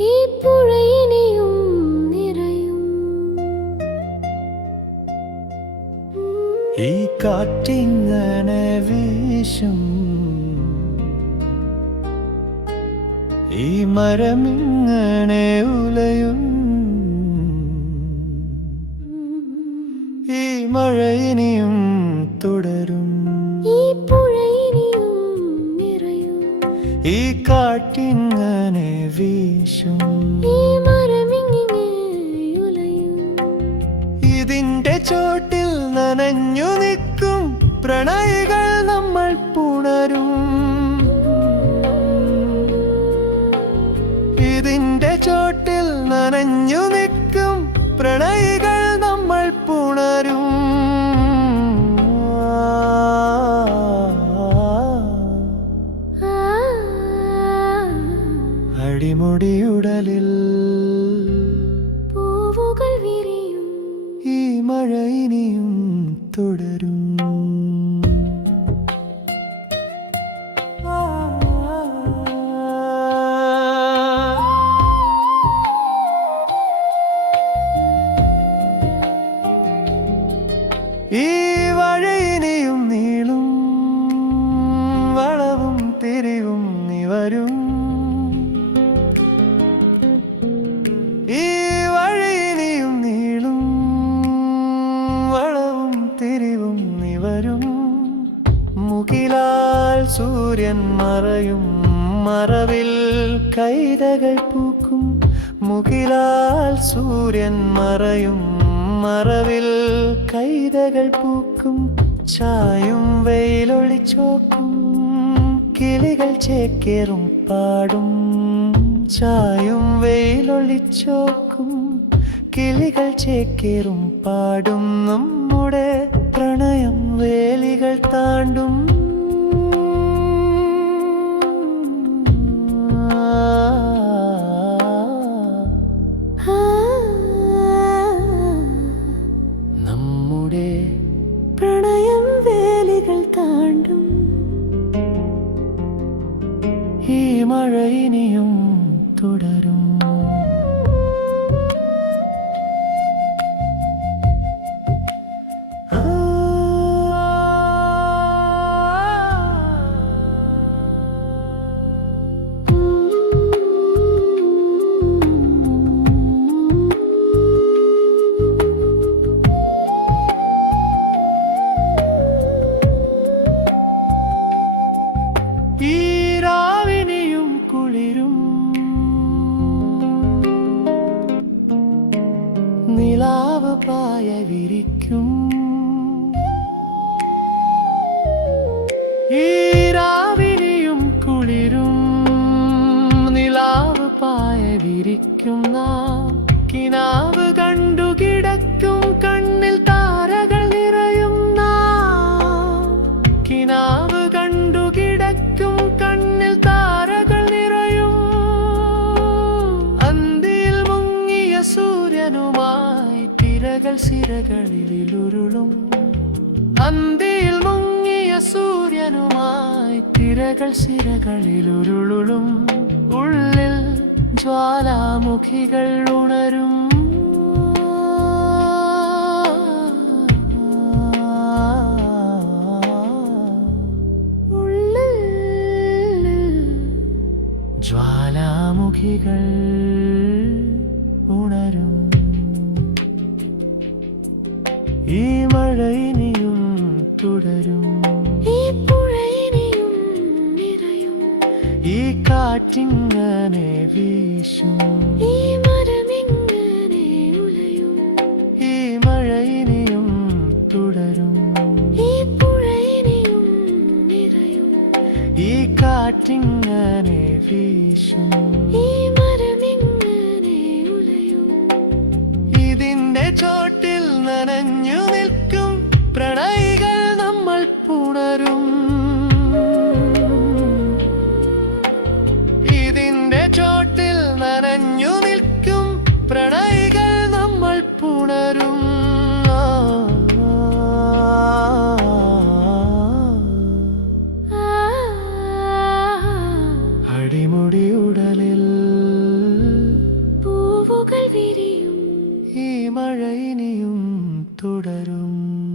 ഈ ഈ കാറ്റിങ്ങനെ വീശും. ഈ മരമിങ്ങനെ ഉലയും. വീശും ഈ മരമിങ്ങിനെ ഉലയും. ഇതിന്റെ ചോട്ടിൽ നനഞ്ഞു നിൽക്കും പ്രണയികൾ നമ്മൾ പുണരും. ഇതിന്റെ ചോട്ടിൽ നനഞ്ഞു നിൽക്കും പ്രണയികൾ മഴ ഇനിയും തുടരും. ഈ വഴ ഇനിയും നീളും വളവും തിരിവും നീ വരും. മുകിലാൽ സൂര്യൻ മറയും. മറവിൽ കൈതകൾ പൂക്കും. മുകിലാൽ സൂര്യൻ മറയും. മറവിൽ കൈതകൾ പൂക്കും. ചായും വെയിലൊളിച്ചോക്കും. കിളികൾ ചേക്കേറും പാടും. ചായും വെയിലൊളിച്ചോക്കും. കിളികൾ ചേക്കേറും പാടും. നമ്മുടെ പ്രണയം വേലികൾ താണ്ടും. നമ്മുടെ പ്രണയം വേലികൾ താണ്ടും. ഈ മഴ ഇനിയും തുടരും. നിലാവ് വിരിക്കും ഈരാവിനിയും രാവിനെയും കുളിരും നിലാവ് പായ വിരിക്കും നാം. കിനാവ് കണ്ടു കിടക്കും കണ്ണിൽ ഉരുളും. അന്തിയിൽ മുങ്ങിയ സൂര്യനുമായി തിരകൾ സിരകളിൽ ഉരുളും ഉള്ളിൽ ജ്വാലാമുഖികൾ ഉണരും. ജ്വാലാമുഖികൾ ഉണരും. തുടരും. ഈ പുഴയിനിയും നിറയും. ഈ കാറ്റിങ്ങനെ വീശും. ഈ മരമിങ്ങനെ ഉലയും. ഈ മഴയിനിയും തുടരും. ഈ പുഴയിനിയും നിറയും. ഈ കാറ്റിങ്ങനെ ഈ മഴ ഇനിയും തുടരും.